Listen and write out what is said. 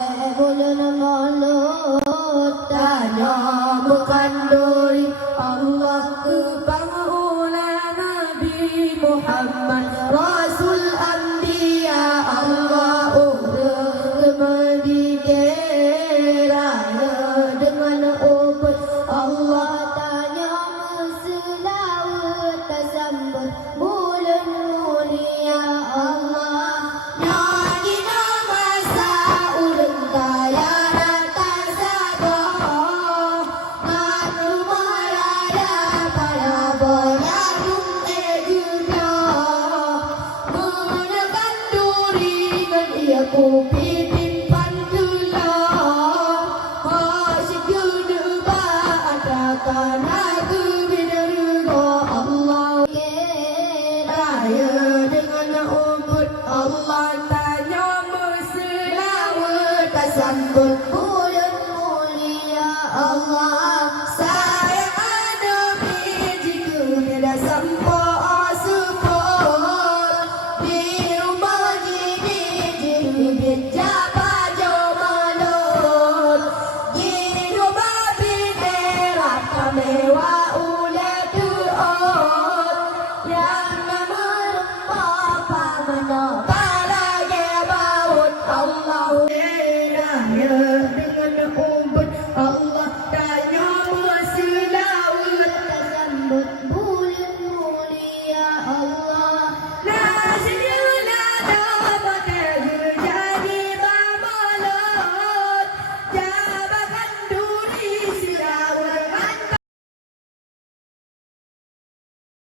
Bulan mulut tanya bukan duri Allah kepada Nabi Muhammad Rasul Anbiya Allah raya dengan ubat Allah tanya meselawat tersambut bulan mulia Allah nyanyi nama saulun kaya rata sabah nganu maraya para boyarung juga menekan duri dan ia kupipin karena kebenaran Allah raya dengan ubud Allah tanya berselawat tersambut bulan mulia Allah sayang Nabi jika tidak sampai support di rumah jibit japa jomalot di rumah mewah